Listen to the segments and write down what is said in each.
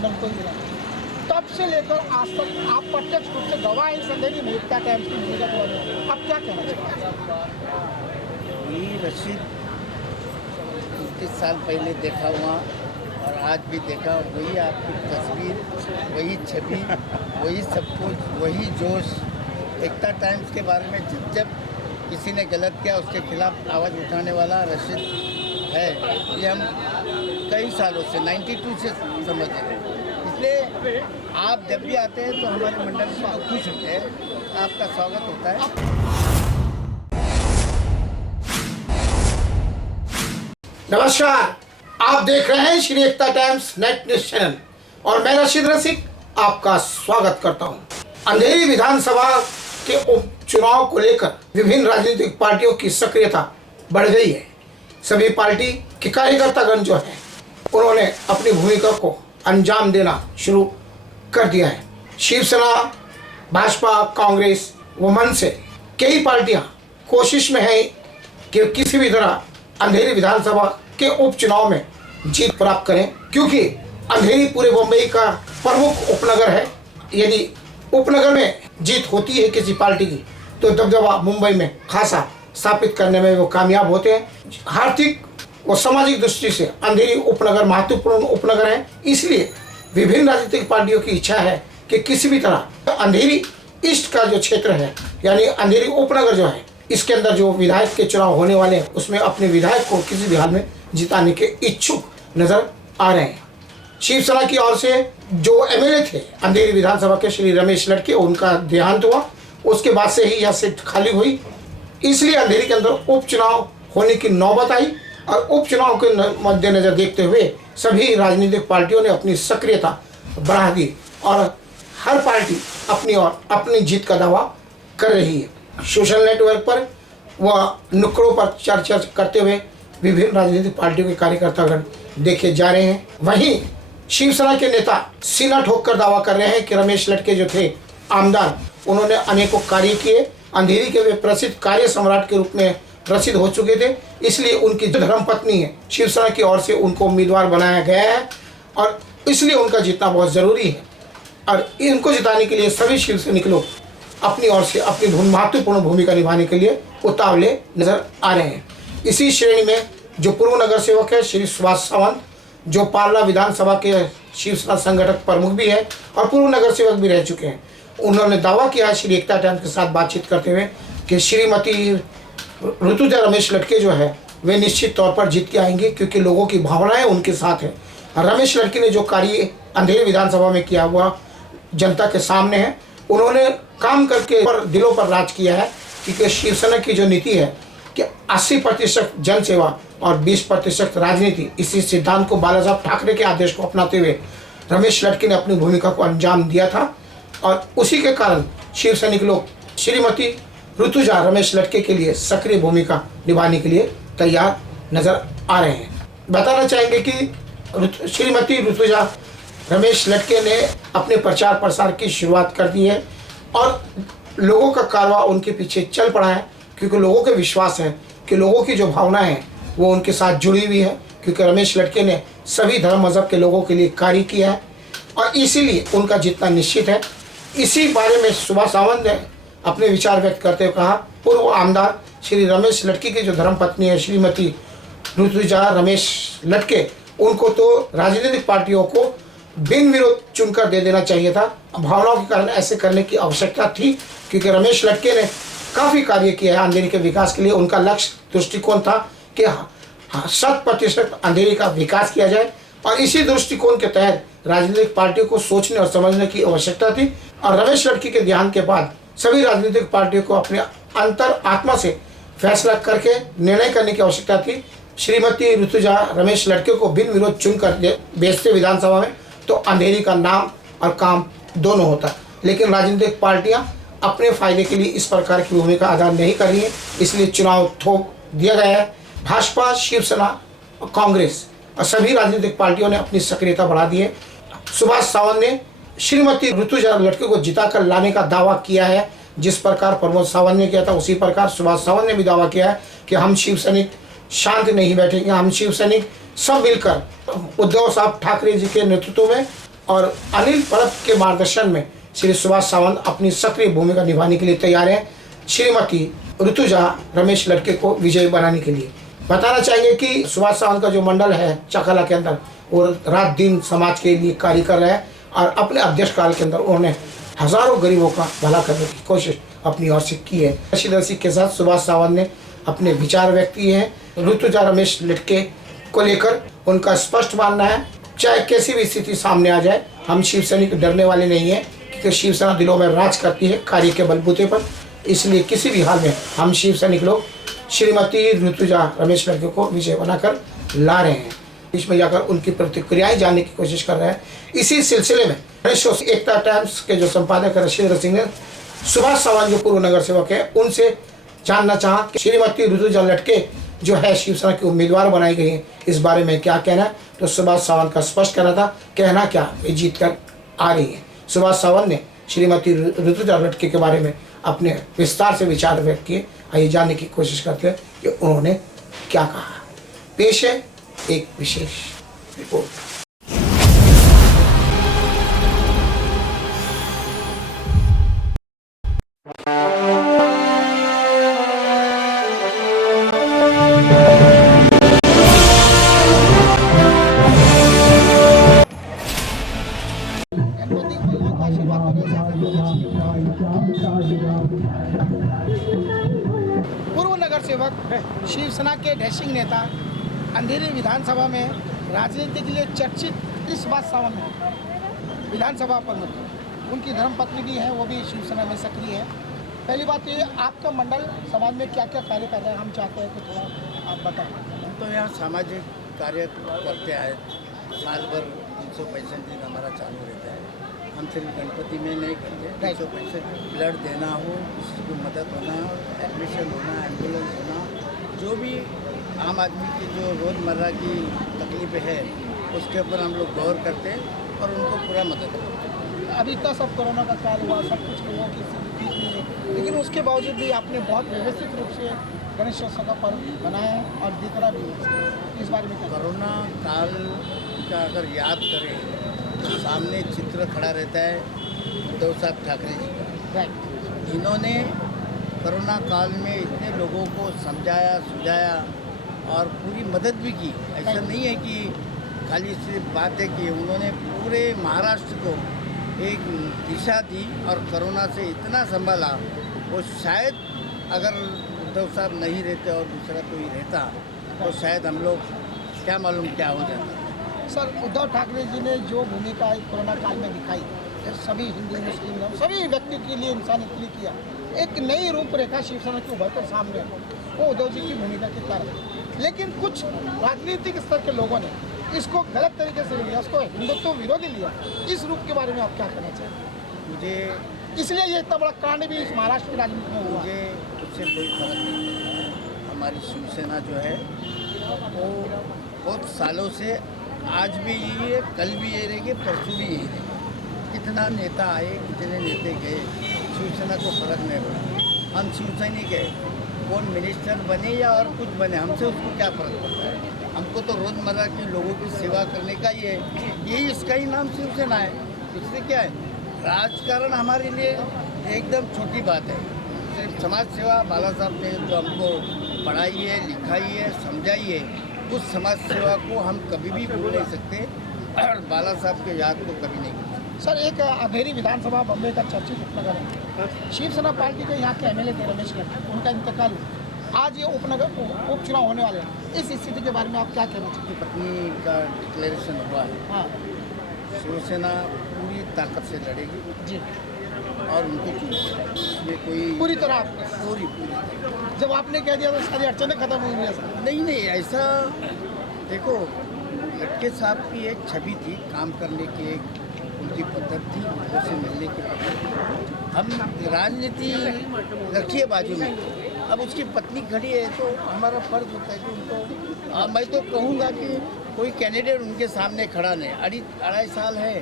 मंडल को गिरा। तब से लेकर आज तक आप प्रत्यक्ष रूप से गवाह हैं इस अंधेरी में एकता टाइम्स की भूमिका के बारे में आप क्या कहना चाहते हैं? ये रशीद 30 साल पहले देखा हुआ और आज भी देखा, वही आपकी तस्वीर, वही छवि, वही सब कुछ, वही जोश। एकता टाइम्स के बारे में जब जब किसी ने गलत किया उसके खिलाफ आवाज़ उठाने वाला रशीद है। ये हम कई सालों से 92 से समझ रहे हैं। इसलिए आप जब भी आते हैं तो हमारे मंडल में लोग खुश होते हैं, आपका स्वागत होता है। नमस्कार, आप देख रहे हैं श्री एकता टाइम्स नेट न्यूज चैनल और मैं रशीद रसिक आपका स्वागत करता हूं। अंधेरी विधानसभा के उपचुनाव को लेकर विभिन्न राजनीतिक पार्टियों की सक्रियता बढ़ गई है। सभी पार्टी के कार्यकर्तागण जो है उन्होंने अपनी भूमिका को अंजाम देना शुरू कर दिया है। शिवसेना, भाजपा, कांग्रेस व मन से कई पार्टियां कोशिश में है कि किसी भी तरह अंधेरी विधानसभा के उपचुनाव में जीत प्राप्त करें, क्योंकि अंधेरी पूरे मुंबई का प्रमुख उपनगर है। यदि उपनगर में जीत होती है किसी पार्टी की तो दबदबा मुंबई में खासा स्थापित करने में वो कामयाब होते हैं। आर्थिक और सामाजिक दृष्टि से अंधेरी उपनगर महत्वपूर्ण उपनगर है। इसलिए विभिन्न राजनीतिक पार्टियों की इच्छा है कि किसी भी तरह अंधेरी ईस्ट का जो क्षेत्र है यानी अंधेरी उपनगर जो है, इसके अंदर जो विधायक के चुनाव होने वाले हैं उसमें अपने विधायक को किसी भी हाल में जिताने के इच्छुक नजर आ रहे हैं। शिवसेना की ओर से जो एमएलए थे अंधेरी विधानसभा के श्री रमेश लटके, उनका देहांत हुआ, उसके बाद से ही यह सीट खाली हुई। इसलिए अंधेरी के अंदर उपचुनाव होने की नौबत आई और उपचुनाव के मद्देनजर देखते हुए सभी राजनीतिक पार्टियों ने अपनी सक्रियता बढ़ा दी और हर पार्टी अपनी ओर अपनी जीत का दावा कर रही है। सोशल नेटवर्क पर व नुक्कड़ों पर चर्चा करते हुए विभिन्न राजनीतिक पार्टियों के कार्यकर्तागण देखे जा रहे हैं। वहीं शिवसेना के नेता सीना ठोक कर दावा कर रहे हैं कि रमेश लटके जो थे आमदार, उन्होंने अनेकों कार्य किए। अंधेरी के वे प्रसिद्ध कार्य सम्राट के रूप में प्रसिद्ध हो चुके थे। इसलिए उनकी जो धर्मपत्नी है शिवसेना की ओर से उनको उम्मीदवार बनाया गया है और इसलिए उनका जीतना बहुत ज़रूरी है। और इनको जिताने के लिए सभी शिवसैनिक लोग अपनी ओर से अपनी महत्वपूर्ण भूमिका निभाने के लिए उतावले नजर आ रहे हैं। इसी श्रेणी में जो पूर्व नगर सेवक है श्री सुभाष सावंत, जो पार्ला विधानसभा के शिवसेना संगठक प्रमुख भी है और पूर्व नगर सेवक भी रह चुके हैं, उन्होंने दावा किया है श्री एकता टाइम्स के साथ बातचीत करते हुए कि श्रीमती ऋतुजा रमेश लटके जो है वे निश्चित तौर पर जीत के आएंगे, क्योंकि लोगों की भावनाएं उनके साथ है। रमेश लटके ने जो कार्य अंधेरी विधानसभा में किया हुआ जनता के सामने है, उन्होंने काम करके दिलों पर राज किया है। क्योंकि शिवसेना की जो नीति है कि 80% जनसेवा और 20% राजनीति, इसी सिद्धांत को बालासाहब ठाकरे के आदेश को अपनाते हुए रमेश लटके ने अपनी भूमिका को अंजाम दिया था और उसी के कारण शिवसैनिक लोग श्रीमती ऋतुजा रमेश लटके के लिए सक्रिय भूमिका निभाने के लिए तैयार नजर आ रहे हैं। बताना चाहेंगे कि श्रीमती ऋतुजा रमेश लटके ने अपने प्रचार प्रसार की शुरुआत कर दी है और लोगों का कारवां उनके पीछे चल पड़ा है, क्योंकि लोगों के विश्वास है कि लोगों की जो भावना है वो उनके साथ जुड़ी हुई है। क्योंकि रमेश लटके ने सभी धर्म मजहब के लोगों के लिए कार्य किया है और इसीलिए उनका जीतना निश्चित है। इसी बारे में सुभाष सावंत ने अपने विचार व्यक्त करते हुए कहा, पूर्व आमदार श्री रमेश लटके की जो धर्मपत्नी है श्रीमती ऋतुजा रमेश लटके, उनको तो राजनीतिक पार्टियों को बिन विरोध चुनकर दे देना चाहिए था। भावनाओं के कारण ऐसे करने की आवश्यकता थी, क्योंकि रमेश लटके ने काफ़ी कार्य किया है अंधेरी के विकास के लिए। उनका लक्ष्य दृष्टिकोण था कि 100% अंधेरी का विकास किया जाए और इसी दृष्टिकोण के तहत राजनीतिक पार्टियों को सोचने और समझने की आवश्यकता थी। और रमेश लटके के ध्यान के बाद सभी राजनीतिक पार्टियों को अपने अंतर आत्मा से फैसला करके निर्णय करने की आवश्यकता थी। श्रीमती ऋतुजा रमेश लटके को बिन विरोध चुनकर भेजते विधानसभा में तो अंधेरी का नाम और काम दोनों होता। लेकिन राजनीतिक पार्टियां अपने फायदे के लिए इस प्रकार की भूमिका अदा नहीं कर रही है, इसलिए चुनाव थोप दिया गया है। भाजपा, शिवसेना, कांग्रेस और सभी राजनीतिक पार्टियों ने अपनी सक्रियता बढ़ा दी है। सुभाष सावंत ने श्रीमती ऋतुजा लटके को जिताकर लाने का दावा किया है। जिस प्रकार प्रमोद सावंत ने किया था उसी प्रकार सुभाष सावंत ने भी दावा किया है कि हम शिव सैनिक शांत नहीं बैठेंगे, हम शिव सैनिक सब मिलकर उद्धव साहब ठाकरे जी के नेतृत्व में और अनिल परब के मार्गदर्शन में श्री सुभाष सावंत अपनी सक्रिय भूमिका निभाने के लिए तैयार है श्रीमती ऋतुजा रमेश लड़के को विजयी बनाने के लिए। बताना चाहेंगे कि सुभाष सावंत का जो मंडल है चकला के अंदर वो रात दिन समाज के लिए कार्य कर रहा है और अपने अध्यक्ष काल के अंदर उन्होंने हजारों गरीबों का भला करने की कोशिश अपनी ओर से की है। रसिक के साथ सुभाष सावंत ने अपने विचार व्यक्त किए हैं। ऋतुजा रमेश लड़के को लेकर उनका स्पष्ट मानना है चाहे कैसी भी स्थिति सामने आ जाए हम शिव सैनिक डरने वाले नहीं है, क्योंकि शिवसेना दिलों में राज करती है कार्य के बलबूते पर। इसलिए किसी भी हाल में हम शिव सैनिक लोग श्रीमती ऋतुजा रमेश लड़के को विजय बनाकर ला रहे हैं। बीच में जाकर उनकी प्रतिक्रियाएं जानने की कोशिश कर रहे हैं। इसी सिलसिले में एकता टाइम्स के जो संपादक रशीद सिंह ने सुभाष सावंत जो पूर्व नगर सेवक है उनसे जानना चाहा कि श्रीमती ऋतुजा लड़के जो है शिवसेना की उम्मीदवार बनाई गई है इस बारे में क्या कहना है। तो सुभाष सावंत का स्पष्ट कहना था कहना क्या वे जीत कर आ रही है। सुभाष सावंत ने श्रीमती ऋतुजा लड़के के बारे में अपने विस्तार से विचार व्यक्त किए। आइए जानने की कोशिश करते हैं कि उन्होंने क्या कहा। पेश है एक विशेष रिपोर्ट। पूर्व नगर सेवक शिवसेना के डैशिंग नेता अंधेरी विधानसभा में राजनीति के लिए चर्चित सुभाष सावंत है विधानसभा प्रमुख। उनकी धर्मपत्नी भी है वो भी शिवसेना में सक्रिय है। पहली बात ये आपका मंडल समाज में क्या क्या कार्य कर रहा है हम चाहते हैं कि थोड़ा आप बताएं। हम तो यहाँ सामाजिक कार्य करते आए साल भर 365 दिन हमारा चालू रहता है। हम सिर्फ गणपति में नहीं करते 365 ब्लड देना हो किसी को मदद होना एडमिशन होना एम्बुलेंस होना जो भी आम आदमी की जो रोज़मर्रा की तकलीफ़ें है उसके ऊपर हम लोग गौर करते हैं और उनको पूरा मदद करते हैं। अभी तक सब कोरोना का काल हुआ सब कुछ हुआ किसी भी ठीक नहीं है, लेकिन उसके बावजूद भी आपने बहुत व्यवस्थित रूप से गणेशोत्सव का पर्व बनाया है और दिखरा भी है। इस बारे में कोरोना काल का अगर याद करें तो सामने चित्र खड़ा रहता है उद्धव साहब ठाकरे जी का। राइट। इन्होंने कोरोना काल में इतने लोगों को समझाया सुझाया और पूरी मदद भी की। ऐसा नहीं है कि खाली सिर्फ बातें की, उन्होंने पूरे महाराष्ट्र को एक दिशा दी और कोरोना से इतना संभाला वो शायद अगर उद्धव साहब नहीं रहते और दूसरा कोई रहता तो शायद हम लोग क्या मालूम क्या हो जाता। सर उद्धव ठाकरे जी ने जो भूमिका कोरोना काल में दिखाई सभी हिंदू मुस्लिम सभी व्यक्तियों के लिए इंसानियत के लिए किया, एक नई रूपरेखा शिवसेना की उभरकर सामने वो उद्धव जी की भूमिका के कारण। लेकिन कुछ राजनीतिक स्तर के लोगों ने इसको गलत तरीके से लिया, उसको हिंदुत्व विरोधी लिया। इस रूप के बारे में आप क्या कहना चाहिए? मुझे इसलिए ये इतना बड़ा कांड भी इस महाराष्ट्र की राजनीति में हुआ। मुझे उससे कोई फर्क नहीं पड़ता। हमारी शिवसेना जो है वो बहुत सालों से आज भी यही है, कल भी यही रहेगी, परसों भी यही रहेगी। कितना नेता आए कितने नेता गए शिवसेना को फर्क नहीं पड़ा। हम शिवसैनिक है, कौन मिनिस्टर बने या और कुछ बने हमसे उसको क्या फ़र्क पड़ता है। हमको तो रोज़मर्रा के लोगों की सेवा करने का ही है, यही इसका ही नाम शिवसेना है। इसलिए क्या है, राजकारण हमारे लिए एकदम छोटी बात है। सिर्फ समाज सेवा बाला साहब ने जो हमको पढ़ाई है लिखाई है समझाई है, उस समाज सेवा को हम कभी भी भूल नहीं सकते और बाला साहब के याद को कभी नहीं भूल सकते। सर एक अंधेरी विधानसभा बम्बई का चर्चित उपनगर है। शिवसेना पार्टी के यहाँ के एमएलए थे रमेश लड़के, उनका इंतकाल आज ये उपचुनाव होने वाले हैं। इस स्थिति के बारे में आप क्या कहना चाहिए? पत्नी का डिक्लेरेशन हुआ है। हाँ शिवसेना पूरी ताकत से लड़ेगी जी, और उनको चुनेगी। इसमें कोई पूरी तरह पूरी जब आपने कह दिया तो सारी अड़चनें खत्म हो गई सर। नहीं ऐसा देखो, लटके साहब की एक छवि थी, काम करने की एक उनकी पद्धत थी, उनसे मिलने की पद्धत थी। हम राजनीति रखिए बाजू में, अब उसकी पत्नी खड़ी है तो हमारा फर्ज होता है कि उनको मैं तो कहूँगा कि कोई कैंडिडेट उनके सामने खड़ा नहीं। 2.5 साल है,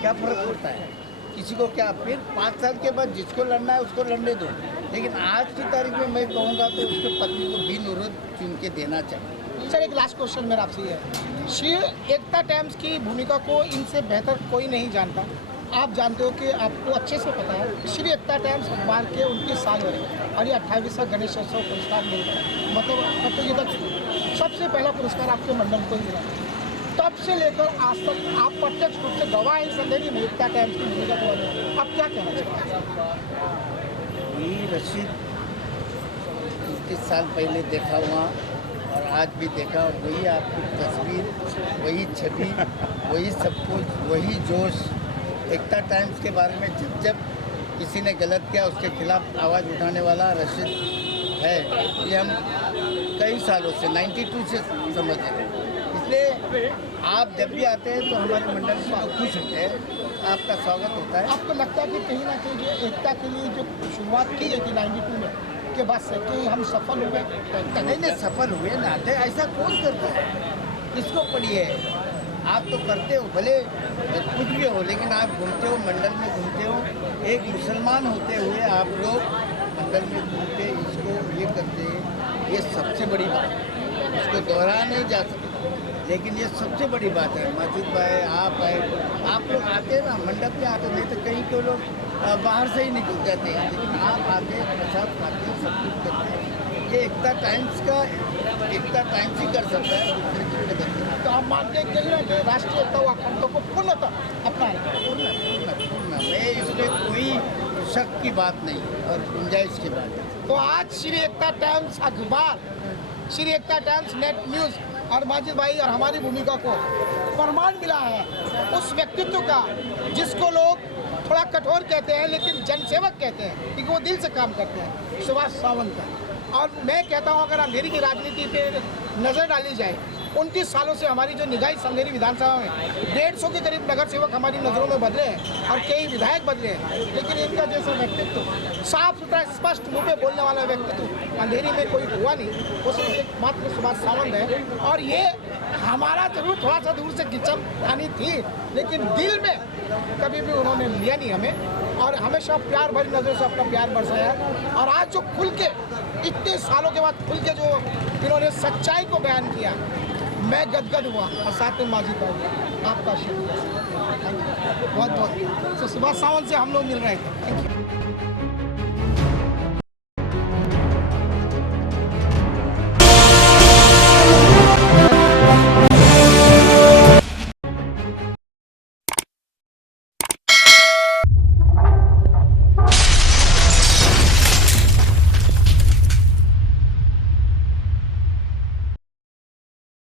क्या फ़र्क पड़ता है किसी को? क्या फिर 5 साल के बाद जिसको लड़ना है उसको लड़ने दो, लेकिन आज की तारीख में मैं कहूँगा तो उसके पत्नी को बिन विरोध चुन के देना चाहिए। सर एक लास्ट क्वेश्चन मेरा आपसे ये है, श्री एकता टाइम्स की भूमिका को इनसे बेहतर कोई नहीं जानता। आप जानते हो कि आपको अच्छे से पता है श्री एकता टाइम्स अखबार के 29 साल हो रहे और ये 28वां गणेशोत्सव पुरस्कार मिल रहा है, मतलब प्रतियोगिता सबसे पहला पुरस्कार आपके मंडल को ही मिला। तब से लेकर आज तक आप प्रत्यक्ष रूप से गवाह हैं संदेही में एकता टाइम्स की भूमिका को। आप क्या कहना चाहते हैं? ये रशीद 29 साल पहले देखा हुआ और आज भी देखा, वही आपकी तस्वीर, वही छवि, वही सब कुछ, वही जोश। एकता टाइम्स के बारे में जब जब किसी ने गलत किया उसके खिलाफ आवाज़ उठाने वाला रशीद है। ये हम कई सालों से 92 से समझ रहे हैं। इसलिए आप जब भी आते हैं तो हमारे मंडल से तो खुश होते हैं, आपका स्वागत होता है। आपको लगता है कि कहीं ना कहीं जो एकता के लिए जो शुरुआत की गई थी 92 में के बाद से कि हम सफल हुए? नहीं सफल हुए ना थे, ऐसा कौन करता है? किसको पड़ी है? आप तो करते हो, भले कुछ भी हो, लेकिन आप घूमते हो, मंडल में घूमते हो। एक मुसलमान होते हुए आप लोग मंडल में घूमते, इसको ये करते, ये सबसे बड़ी बात है। इसको दोहराया नहीं जा सकता, लेकिन ये सबसे बड़ी बात है। माजिद भाई आप आए, आप लोग आते हैं ना मंडप में आते, नहीं तो कहीं के लोग बाहर से ही निकल जाते हैं, लेकिन आप आते हैं, प्रसाद खाते हैं, सब कुछ करते हैं। ये एकता टाइम्स का, एकता टाइम्स ही कर सकता है, दूसरे किसी ने करते हैं। तो आप मानते हैं कहीं ना कहीं राष्ट्रीय एकता व अखंडता को पूर्णतः अपना पूर्ण मैं इसमें कोई शक की बात नहीं और गुंजाइश की बात है। तो आज श्री एकता टाइम्स अखबार, श्री एकता टाइम्स नेट न्यूज़ और माजिद भाई और हमारी भूमिका को प्रमाण मिला है उस व्यक्तित्व का जिसको लोग थोड़ा कठोर कहते हैं लेकिन जनसेवक कहते हैं, क्योंकि वो दिल से काम करते हैं, सुभाष सावंत का। और मैं कहता हूँ अगर अंधेरी की राजनीति पे नज़र डाली जाए, 29 सालों से हमारी जो निगाही अंधेरी विधानसभा में 150 के करीब नगर सेवक हमारी नज़रों में बदले हैं और कई विधायक बदले हैं, लेकिन इनका जैसा व्यक्तित्व, साफ सुथरा स्पष्ट मुँह पे बोलने वाला व्यक्तित्व अंधेरी में कोई हुआ नहीं। वो सिर्फ एकमात्र सुभाष सावंत है। और ये हमारा जरूर थोड़ा सा दूर से किचन आनी थी, लेकिन दिल में कभी भी उन्होंने लिया नहीं हमें और हमेशा प्यार भरी नज़रों से अपना प्यार बरसाया। और आज जो खुल के इतने सालों के बाद खुल के जो इन्होंने सच्चाई को बयान किया, मैं गदगद हुआ। और साथ में माजिद भाई आपका शुक्रिया, बहुत बहुत। तो सुभाष सावंत से हम लोग मिल रहे थे। Thank you.